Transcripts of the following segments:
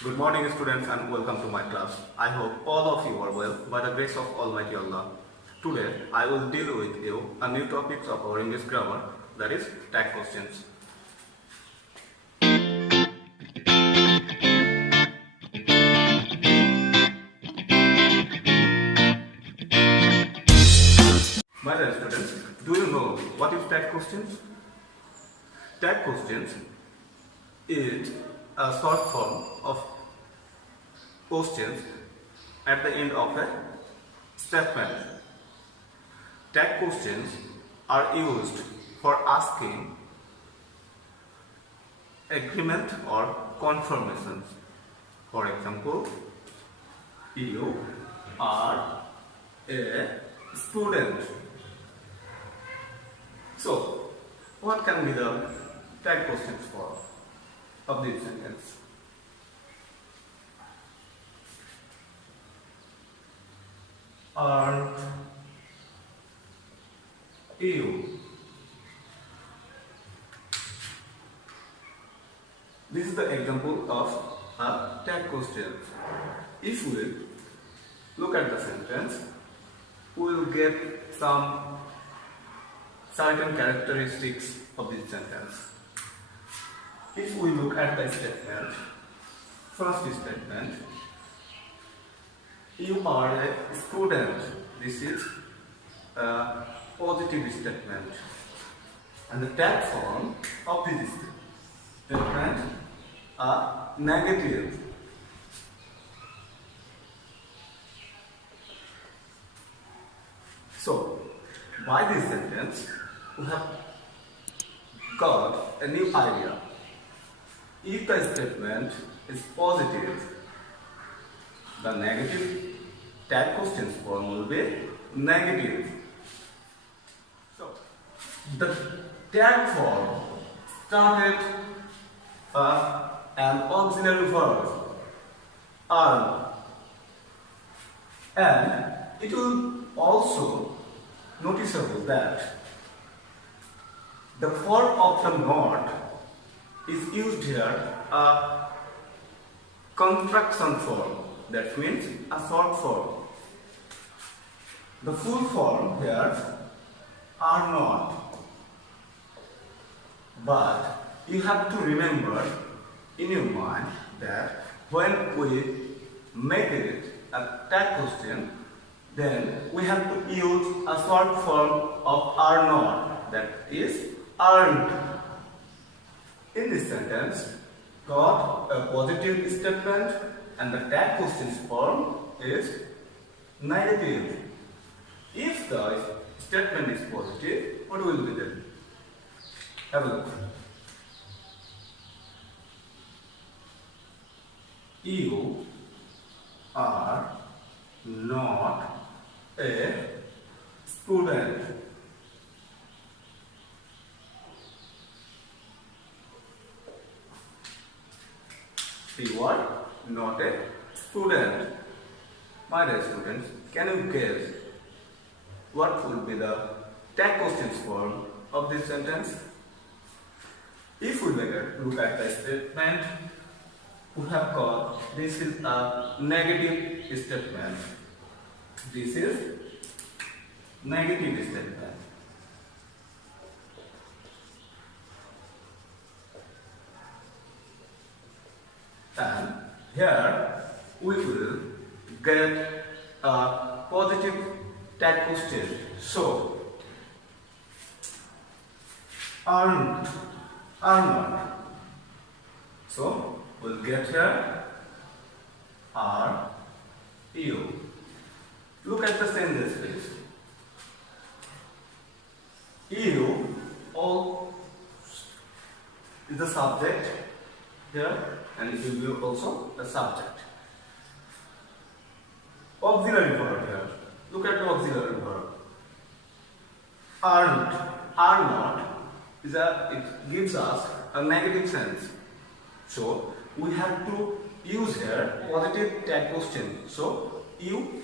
Good morning students and welcome to my class. I hope all of you are well by the grace of Almighty Allah. Today I will deal with you a new topic of our English grammar, that is tag questions. My dear students, do you know what is tag questions? Tag questions is a short form of questions at the end of a statement. Tag questions are used for asking agreement or confirmations. For example, you are a student. So, what can be the tag questions for of this sentence? Are you? This is the example of a tag question. If we look at the sentence, we will get some certain characteristics of this sentence. If we look at the statement, first statement, you are a student. This is a positive statement. And the tag form of this statement are negative. So, by this sentence, we have got a new idea. If the statement is positive, the negative tag questions form will be negative. So, the tag form started an auxiliary verb, earn, and it will also noticeable that the form of the not is used here a contraction form, that means a short form. The full form here are not, but you have to remember in your mind that when we make it a tag question, then we have to use a short form of are not, that is aren't. In this sentence, got a positive statement and the tag questions form is negative. If the statement is positive, what will be then? Have a look. You are not a student. You are not a student. My dear students, can you guess what will be the tag questions form of this sentence? If we look at the statement, we have got this is a negative statement. This is negative statement. And here we will get a positive tag question. So, are not. So, we'll get here are you. Look at the sentence please. You all is the subject here and it will be also the subject. Auxiliary verb here. Look at the auxiliary verb. Aren't, are not is it gives us a negative sense. So we have to use here positive tag question. So you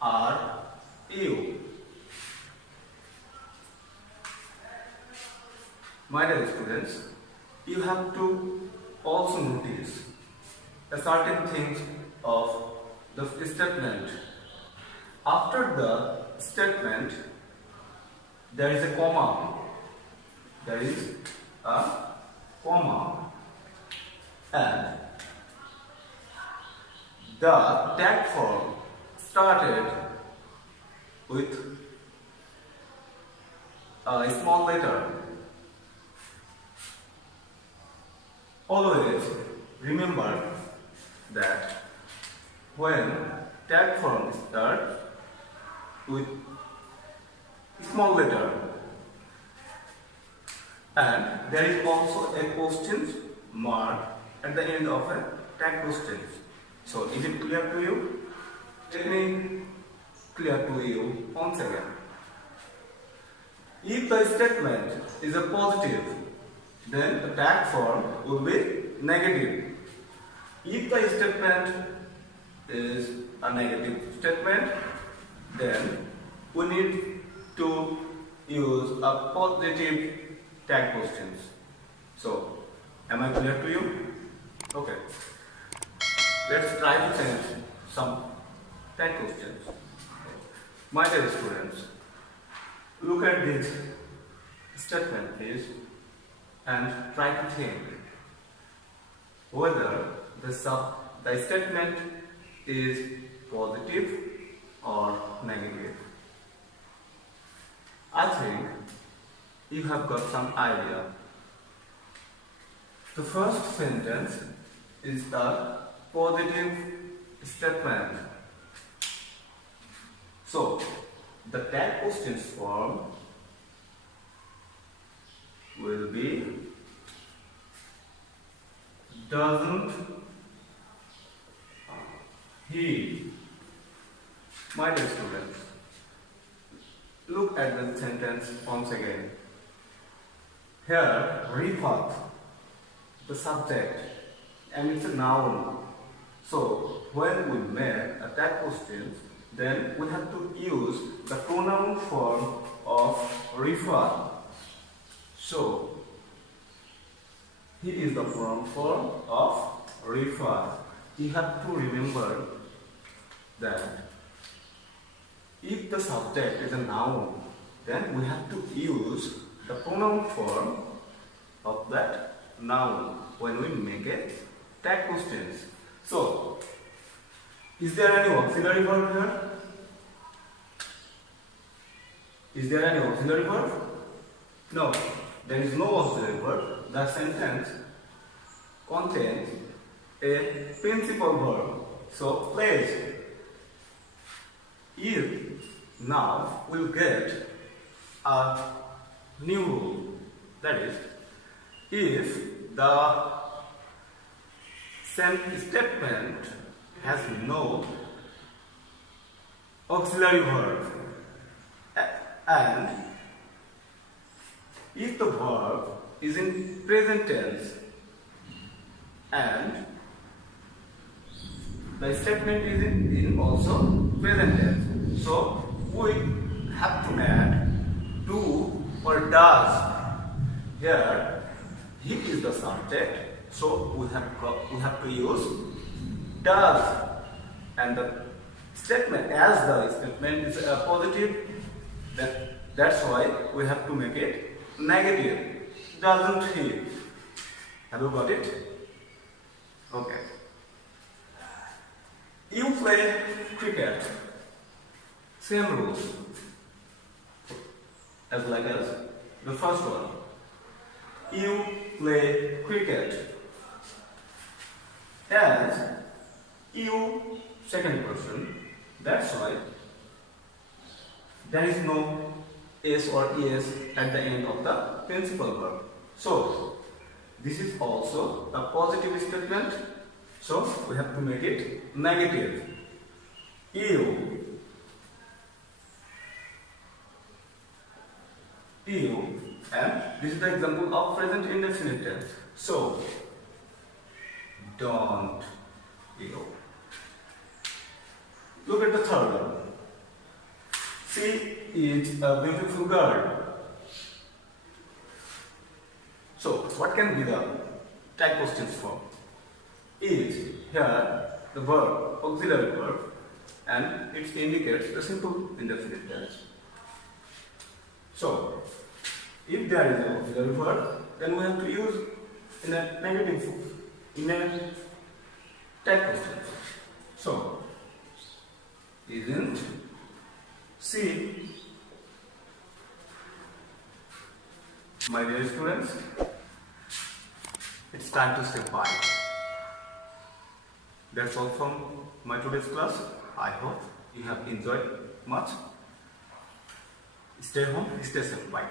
are you. My dear students, you have to also notice a certain thing of the statement. After the statement, there is a comma. There is a comma, and the tag form started with a small letter. Always remember that when tag form starts with small letter, and there is also a question mark at the end of a tag question. So is it clear to you? Let me clear to you once again. If the statement is a positive, then the tag form will be negative. If the statement is a negative statement, then we need to use a positive tag questions. So, am I clear to you? Okay. Let's try to change some tag questions. My dear students, look at this statement, please, and try to think whether the statement is positive or negative. I think you have got some idea. The first sentence is a positive statement. So, the tag questions form will be doesn't he? My dear students, look at the sentence once again. Here, report, the subject, and it's a noun. So, when we make a tag question, then we have to use the pronoun form of refer. So, he is the pronoun form of refer. You have to remember that if the subject is a noun, then we have to use the pronoun form of that noun when we make a tag questions. So, is there any auxiliary verb here? Is there any auxiliary verb? No, there is no auxiliary verb. The sentence contains a principal verb. So, place. If now we'll get a new rule, that is, if the statement has no auxiliary verb, and if the verb is in present tense and the statement is in also present tense, so we have to add do or does. Here, he is the subject, so we have to use does, and the statement, as the statement is a positive, that's why we have to make it negative. Doesn't he? Have you got it? Okay. You play cricket. Same rules as the first one. You play cricket. As you, second person, that's why there is no s or es at the end of the principal verb. So, this is also a positive statement, so we have to make it negative. You, and this is the example of present indefinite tense. So, don't you. Look at the third one. She is a beautiful girl. So, what can be the tag questions form? Is here the verb, auxiliary verb, and it indicates the simple indefinite tense. So, if there is an auxiliary verb, then we have to use in a negative form, in a tag question. So, isn't she? My dear students, it's time to say bye. That's all from my today's class. I hope you have enjoyed much. Stay home, stay safe. Bye.